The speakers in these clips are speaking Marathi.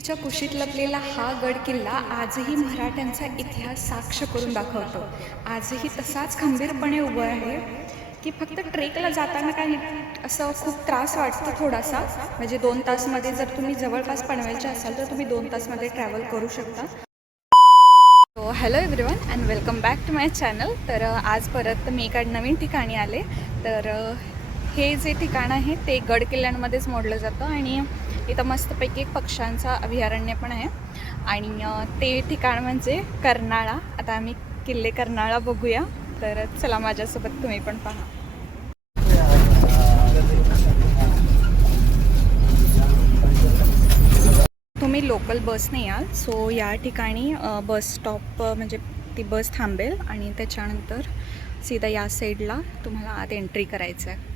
च्या कुशीत लपलेला हा गड किल्ला आजही मराठ्यांचा इतिहास साक्ष करून दाखवतो. आजही तसाच खंबीरपणे उभं आहे की फक्त ट्रेकला जाताना काही असं खूप त्रास वाटतो थोडासा. म्हणजे 2 तासमध्ये जर तुम्ही जवळपास पनवेलचे असाल तर तुम्ही 2 तासमध्ये ट्रॅव्हल करू शकता. So hello everyone and welcome back to my channel. तर आज परत मी एका नवीन ठिकाणी आले. तर हे जे ठिकाण आहे ते गड किल्ल्यांमध्येच मोडलं जातं आणि इथं मस्तपैकी एक पक्ष्यांचा अभयारण्य पण आहे. आणि ते ठिकाण म्हणजे कर्नाळा. आता आम्ही किल्ले कर्नाळा बघूया. तर चला माझ्यासोबत तुम्ही पण पहा. तुम्ही लोकल बसने याल. सो या ठिकाणी बस स्टॉप म्हणजे ती बस थांबेल आणि त्याच्यानंतर सीधा या साईडला तुम्हाला आत एंट्री करायचं आहे.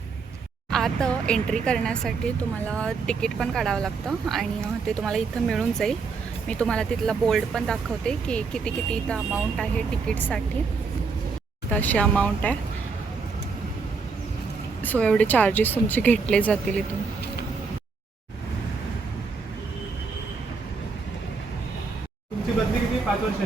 आत एंट्री करण्यासाठी तुम्हाला तिकीट पण काढावं लागतं आणि ते तुम्हाला इथं मिळून जाईल. मी तुम्हाला तिथला बोर्ड पण दाखवते की किती इथं अमाऊंट आहे तिकीटसाठी. तशी अमाऊंट आहे. सो एवढे चार्जेस तुमचे घेतले जातील इथून. तुमची बदली किती 5 वर्ष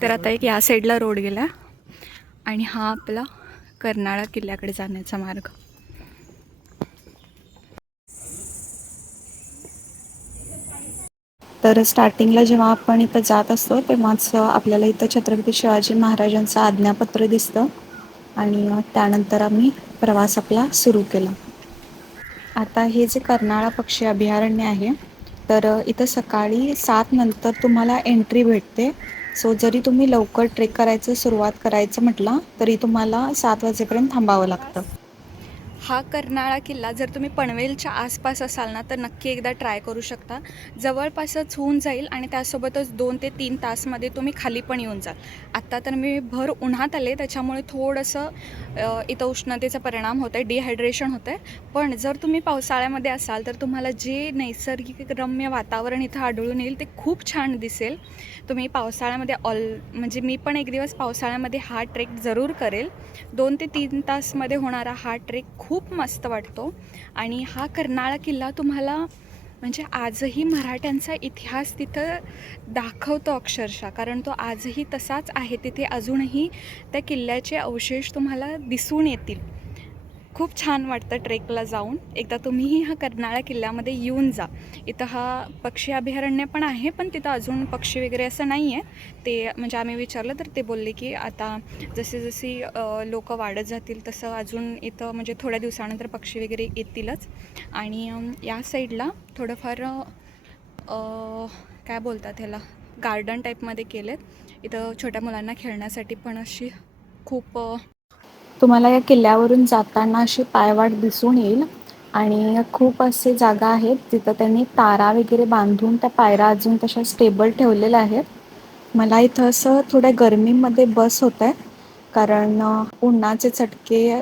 तर आता एक या साईडला रोड गेला आणि हा आपला कर्नाळा किल्ल्याकडे जाण्याचा मार्ग. तर स्टार्टिंगला जेव्हा आपण इथं जात असतो तेव्हाच आपल्याला इथं छत्रपती शिवाजी महाराजांचं आज्ञापत्र दिसतं आणि त्यानंतर आम्ही प्रवास आपला सुरू केला. आता हे जे कर्नाळा पक्षी अभयारण्य आहे तर इथं सकाळी 7 नंतर तुम्हाला एंट्री भेटते. सो जरी तुम्ही लवकर ट्रेक करायचं सुरुवात करायचं म्हटलं तरी तुम्हाला 7 वाजेपर्यंत थांबावं लागतं. हा कर्नाळा किल्ला जर तुम्ही पनवेलच्या आसपास असाल ना तर नक्की एकदा ट्राय करू शकता. जवळपासच होऊन जाईल आणि त्यासोबतच 2 ते 3 तासमध्ये तुम्ही खाली पण येऊन जाल. आत्ता तर मी भर उन्हात आले त्याच्यामुळे थोडंसं इथं उष्णतेचा परिणाम होतो आहे, डिहायड्रेशन होतं आहे. पण जर तुम्ही पावसाळ्यामध्ये असाल तर तुम्हाला जे नैसर्गिक रम्य वातावरण इथं आढळून येईल ते खूप छान दिसेल. तुम्ही पावसाळ्यामध्ये म्हणजे मी पण एक दिवस पावसाळ्यामध्ये हा ट्रेक जरूर करेल. 2 ते 3 तासमध्ये होणारा हा ट्रेक खूप मस्त वाटतो. आणि हा कर्नाळा किल्ला तुम्हाला म्हणजे आजही मराठ्यांचा इतिहास तिथं दाखवतो अक्षरशः. कारण तो आजही तसाच आहे. तिथे अजूनही त्या किल्ल्याचे अवशेष तुम्हाला दिसून येतील. खूप छान वाटतं ट्रेकला जाऊन. एकदा तुम्हीही हा कर्नाळा किल्ल्यामध्ये येऊन जा. इथं हा पक्षी अभयारण्य पण आहे पण तिथं अजून पक्षी वगैरे असं नाही आहे. ते म्हणजे आम्ही विचारलं तर ते बोलले की आता जशी लोक वाढत जातील तसं अजून इथं म्हणजे थोड्या दिवसानंतर पक्षी वगैरे येतीलच. आणि या साईडला थोडंफार काय बोलतात ह्याला गार्डन टाईपमध्ये केलेत. इथं छोट्या मुलांना खेळण्यासाठी पण अशी खूप तुम्हाला या किल्ल्यावरून जाताना अशी पायवाट दिसून येईल आणि खूप असे जागा आहेत तिथं त्यांनी तारा वगैरे बांधून त्या पायऱ्या अजून तशा स्टेबल ठेवलेल्या आहेत. मला इथं असं थोड्या गरमीमध्ये बस होत आहे कारण उन्हाचे चटके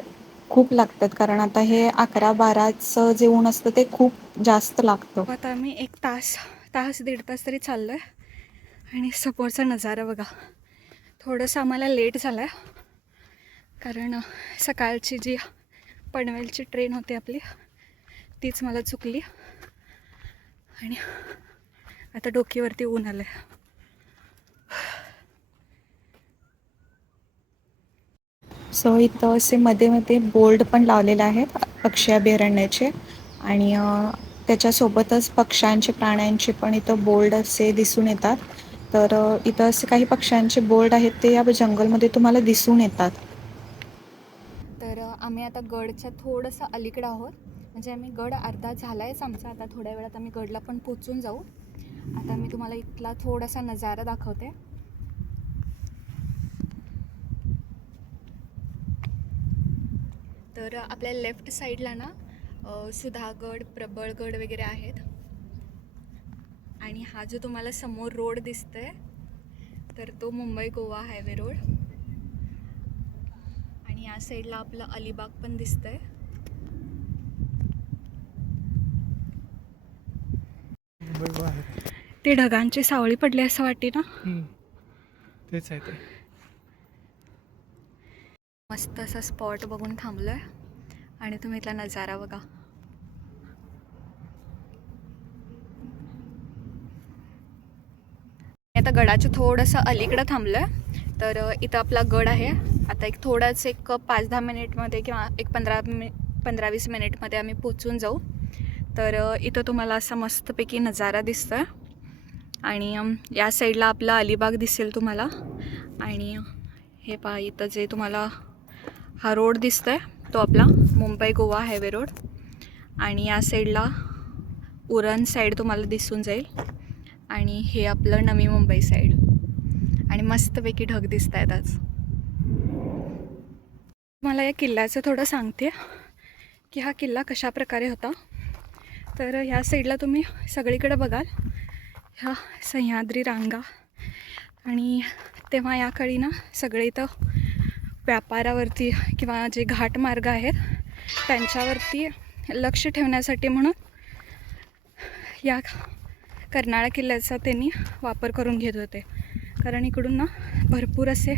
खूप लागतात. कारण आता हे 11-12चं जे ऊन असतं ते खूप जास्त लागतं. आता आम्ही 1 तास 1.5 तास तरी चाललो आहे आणि समोरचा नजारा बघा. थोडंसं आम्हाला लेट झालं आहे कारण सकाळची जी पनवेलची ट्रेन होती आपली तीच मला चुकली आणि आता डोक्यावरती ऊन आलं आहे. सो इथं असे मध्ये मध्ये बोर्ड पण लावलेले आहेत पक्षी अभयारण्याचे आणि त्याच्यासोबतच पक्ष्यांचे प्राण्यांचे पण इथं बोर्ड असे दिसून येतात. तर इथं असे काही पक्ष्यांचे बोर्ड आहेत ते या जंगलमध्ये तुम्हाला दिसून येतात. तर आम्ही आता गडच्या थोडंसं अलीकडं आहोत. म्हणजे आम्ही गड अर्धा झाला आहेच आमचा. आता थोड्या वेळात आम्ही गडला पण पोचून जाऊ. आता मी तुम्हाला इथला थोडासा नजारा दाखवते. तर आपल्या लेफ्ट साईडला ना सुधागड प्रबळगड वगैरे आहेत आणि हा जो तुम्हाला समोर रोड दिसतोय तर तो मुंबई गोवा हायवे रोड. आणि या साईडला आपलं अलिबाग पण दिसतंय. ते ढगांची सावळी पडली असं वाटते ना. तेच आहे ते. मस्त असा स्पॉट बघून थांबलोय आणि तुम्ही इथला नजारा बघा. आता गडाच्या थोडंसं अलीकडं थांबलोय. तर इथं आपला गड आहे. आता एक 5-10 मिनिटमध्ये किंवा एक 15-20 मिनिटमध्ये आम्ही पोचून जाऊ. तर इथं तुम्हाला असा मस्तपैकी नजारा दिसतोय आणि या साईडला आपला अलिबाग दिसेल तुम्हाला. आणि हे पहा, इथं जे तुम्हाला हा रोड दिसतोय तो आपला मुंबई गोवा हायवे रोड. आणि या साईडला उरण साईड तुम्हाला दिसून जाईल आणि हे आपलं नवी मुंबई साईड. आणि मस्तपैकी ढग दिसत आहेत आज. मला या किल्ल्याचं थोडं सांगते की हा किल्ला कशा प्रकारे होता. तर ह्या साईडला तुम्ही सगळीकडे बघाल ह्या सह्याद्री रांगा. आणि तेव्हा या काळी ना सगळे इथं व्यापारावरती किंवा जे घाटमार्ग आहेत त्यांच्यावरती लक्ष ठेवण्यासाठी म्हणून या कर्नाळा किल्ल्याचा त्यांनी वापर करून घेत होते. कारण इकडून ना भरपूर असे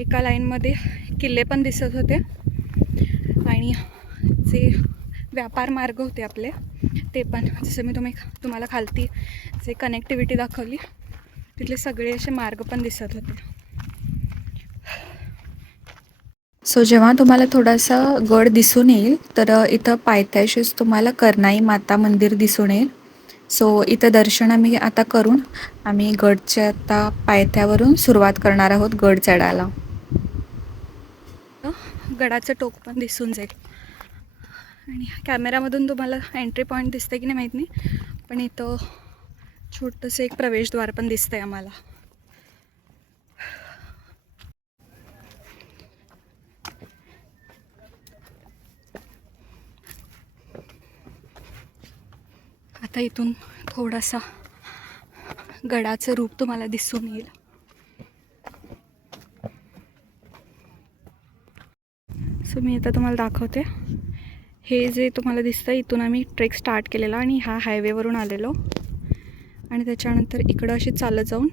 एका लाईनमध्ये किल्ले पण दिसत होते आणि जे व्यापार मार्ग होते आपले ते पण, जसं मी तुम्हाला खालती जे कनेक्टिव्हिटी दाखवली तिथले सगळे असे मार्ग पण दिसत होते. सो जेव्हा तुम्हाला थोडासा गड दिसून येईल तर इथं पायथ्याशीच तुम्हाला करनाई माता मंदिर दिसून येईल. सो इथं दर्शन आम्ही आता करून आम्ही गडच्या आता पायथ्यावरून सुरुवात करणार आहोत गड चढायला. गडाचं टोक पण दिसून जाईल आणि कॅमेरामधून तुम्हाला एंट्री पॉईंट दिसते की नाही माहीत नाही, पण इथं छोटंसं एक प्रवेशद्वार पण दिसतंय आम्हाला. आता इथून थोडासा गडाचं रूप तुम्हाला दिसून येईल. सो मी आता तुम्हाला दाखवते. हे जे तुम्हाला दिसतं इथून आम्ही ट्रेक स्टार्ट केलेला आणि ह्या हायवेवरून आलेलो आणि त्याच्यानंतर इकडं अशी चालत जाऊन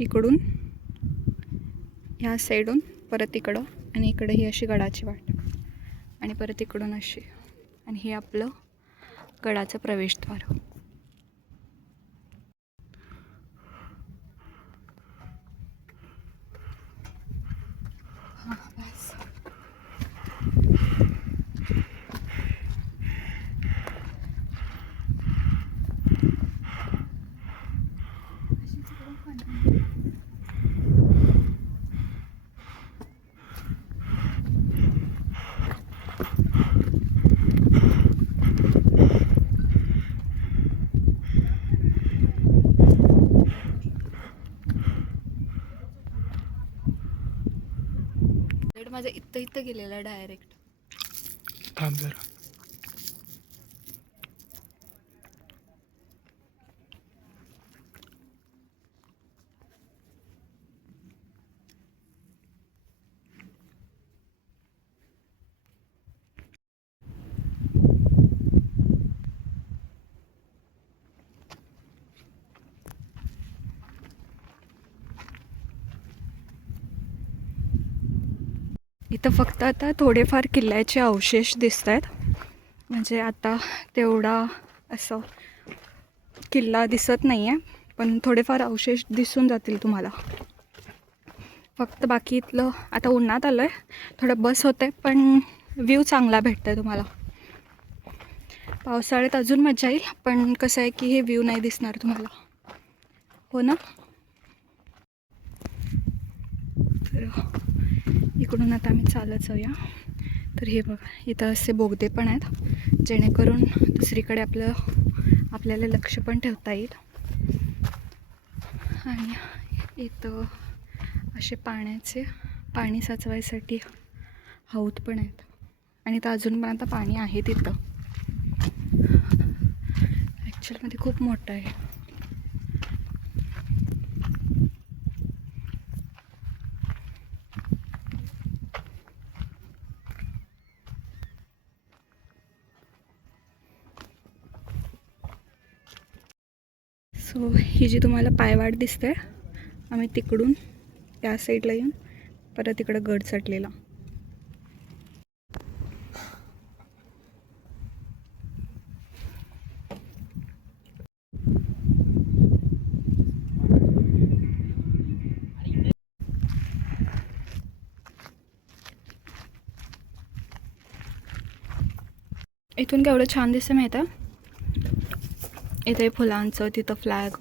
इकडून ह्या साईडून परत इकडं आणि इकडं ही अशी गडाची वाट आणि परत इकडून अशी, आणि हे आपलं गडाचं प्रवेशद्वार. माझं इथं गेलेलं डायरेक्ट. थांब जरा. इथं फक्त आता थोडेफार किल्ल्याचे अवशेष दिसत आहेत. म्हणजे आता तेवढा असं किल्ला दिसत नाही आहे, पण थोडेफार अवशेष दिसून जातील तुम्हाला. फक्त बाकी इथलं आता उन्हात आलं आहे, थोडं बस होतं आहे, पण व्ह्यू चांगला भेटतं आहे तुम्हाला. पावसाळ्यात अजून मजा येईल, पण कसं आहे की हे व्ह्यू नाही दिसणार तुम्हाला, हो ना. तर इकडून आता आम्ही चालत जाऊया. तर हे बघा, इथं असे बोगदे पण आहेत जेणेकरून दुसरीकडे आपल्याला लक्ष पण ठेवता येईल. आणि इथं असे पाणी साचवायसाठी हौद पण आहेत आणि इथं अजून पण आता पाणी आहे तिथं. ॲक्च्युअलमध्ये खूप मोठं आहे. सो ही जी तुम्हाला पायवाट दिसते, आम्ही तिकडून त्या साईडला येऊन परत इकडं गड चढलेला. इथून केवढं छान दिसतं माहिती आहे. इथे फुलांचं, तिथं फ्लॅग.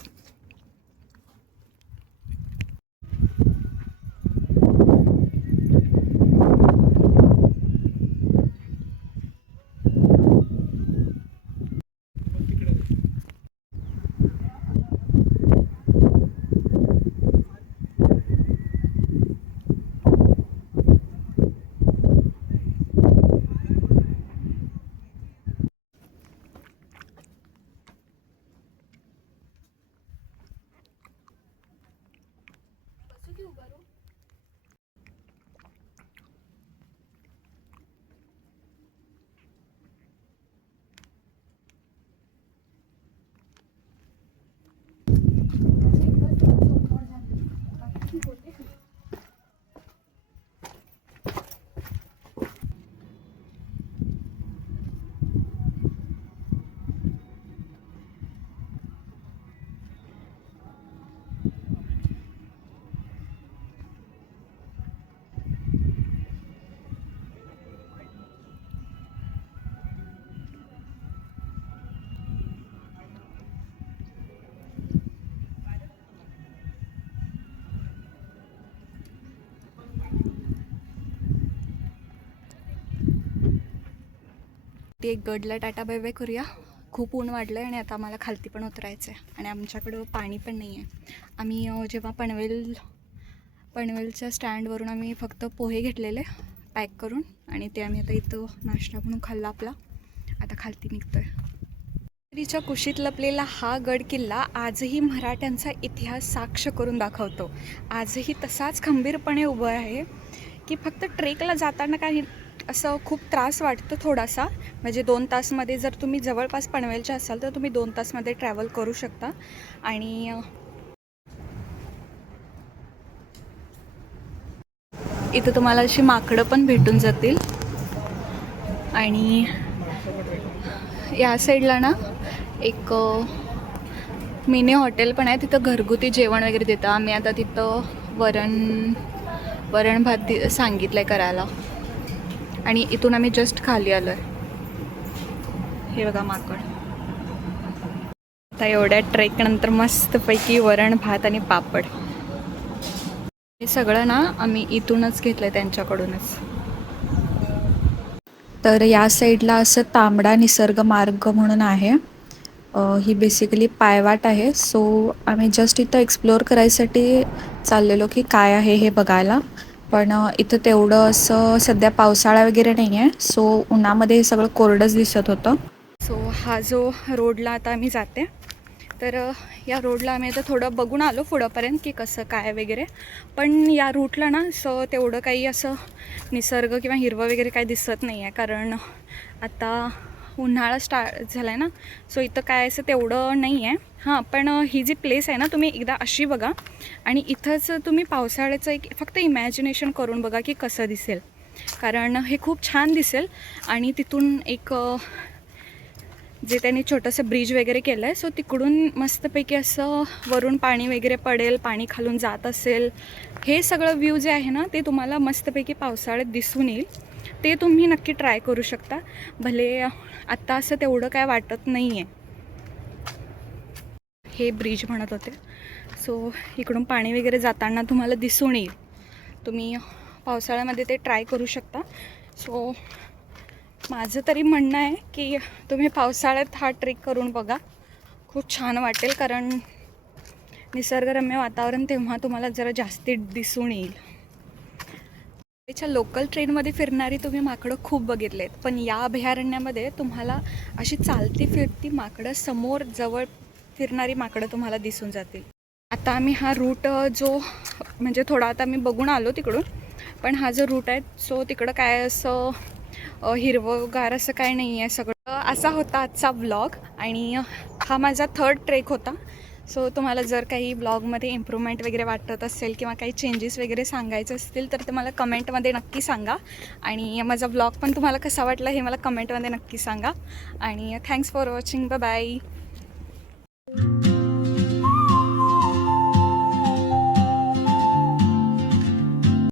ते एक गडला टाटा बाय बाय करूया. खूप ऊन वाढलं आहे आणि आता आम्हाला खालती पण उतरायचं आहे आणि आमच्याकडं पाणी पण नाही आहे. आम्ही जेव्हा पनवेलच्या स्टँडवरून आम्ही फक्त पोहे घेतलेले पॅक करून आणि ते आम्ही आता इथं नाश्ता म्हणून खाल्ला आपला. आता खालती निघतो आहे. तिच्या कुशीत लपलेला हा गड किल्ला आजही मराठ्यांचा इतिहास साक्ष करून दाखवतो. आजही तसाच खंबीरपणे उभं आहे की फक्त ट्रेकला जाताना काही असं खूप त्रास वाटतं थोडासा. म्हणजे 2 तासमध्ये जर तुम्ही जवळपास पनवेलच्या असाल तर तुम्ही 2 तासमध्ये ट्रॅव्हल करू शकता. आणि इथं तुम्हाला अशी माकडं पण भेटून जातील. आणि या साईडला ना एक मिनी हॉटेल पण आहे. तिथं घरगुती जेवण वगैरे देतं. आम्ही आता तिथं वरण भात सांगितलं आहे करायला आणि इथून आम्ही जस्ट खाली आलो आहे. हे बघा माकड. आता एवढ्या ट्रेकनंतर मस्तपैकी वरण भात आणि पापड हे सगळं ना आम्ही इथूनच घेतलं आहे त्यांच्याकडूनच. तर या साईडला असं तांबडा निसर्ग मार्ग म्हणून आहे. ही बेसिकली पायवाट आहे. सो आम्ही जस्ट इथं एक्सप्लोअर करायसाठी चाललेलो की काय आहे हे बघायला. पण इथं तेवढं असं सध्या पावसाळा वगैरे नाही आहे. सो उन्हामध्ये हे सगळं कोरडंच दिसत होतं. सो हा जो रोडला आता आम्ही जाते, तर या रोडला आम्ही आता थोडं बघून आलो पुढंपर्यंत की कसं काय वगैरे. पण या रूटला ना असं तेवढं काही असं निसर्ग किंवा हिरवं वगैरे काही दिसत नाही आहे. कारण आता उन्हाळा स्टार्ट झाला आहे ना, सो इथं काय असं तेवढं नाही आहे. हां, पण ही जी प्लेस आहे ना तुम्ही एकदा अशी बघा आणि इथंच तुम्ही पावसाळ्याचं एक फक्त इमॅजिनेशन करून बघा की कसं दिसेल. कारण हे खूप छान दिसेल. आणि तिथून एक जे त्यांनी छोटंसं ब्रिज वगैरे केलं आहे, सो तिकडून मस्तपैकी असं वरून पाणी वगैरे पडेल, पाणी खालून जात असेल. हे सगळं व्ह्यू जे आहे ना ते तुम्हाला मस्तपैकी पावसाळ्यात दिसून येईल. ते तुम्ही नक्की ट्राय करू शकता. भले आत्ता असं तेवढं काय वाटत नाही आहे. हे ब्रिज म्हणत होते. सो इकडून पाणी वगैरे जाताना तुम्हाला दिसून येईल. तुम्ही पावसाळ्यामध्ये ते ट्राय करू शकता. सो माझं तरी म्हणणं आहे की तुम्ही पावसाळ्यात हा ट्रेक करून बघा. खूप छान वाटेल. कारण निसर्गरम्य वातावरण तेव्हा तुम्हाला जरा जास्ती दिसून येईल. त्याच्या लोकल ट्रेनमध्ये फिरणारी तुम्ही माकडं खूप बघितलेत, पण या अभयारण्यामध्ये तुम्हाला अशी चालती फिरती माकडं समोर जवळ फिरणारी माकडं तुम्हाला दिसून जातील. आता आम्ही हा रूट जो म्हणजे थोडा आता मी बघून आलो तिकडून, पण हा जो रूट आहे सो तिकडं काय असं हिरवंगार असं काय नाही आहे. सगळं असा होता आजचा व्लॉग. आणि हा माझा 3rd ट्रेक होता. सो तुम्हाला जर काही ब्लॉगमध्ये इम्प्रूव्हमेंट वगैरे वाटत असेल किंवा काही चेंजेस वगैरे सांगायचे असतील तर ते मला कमेंटमध्ये नक्की सांगा. आणि माझा ब्लॉग पण तुम्हाला कसा वाटला हे मला कमेंटमध्ये नक्की सांगा. आणि thanks for watching. Bye bye.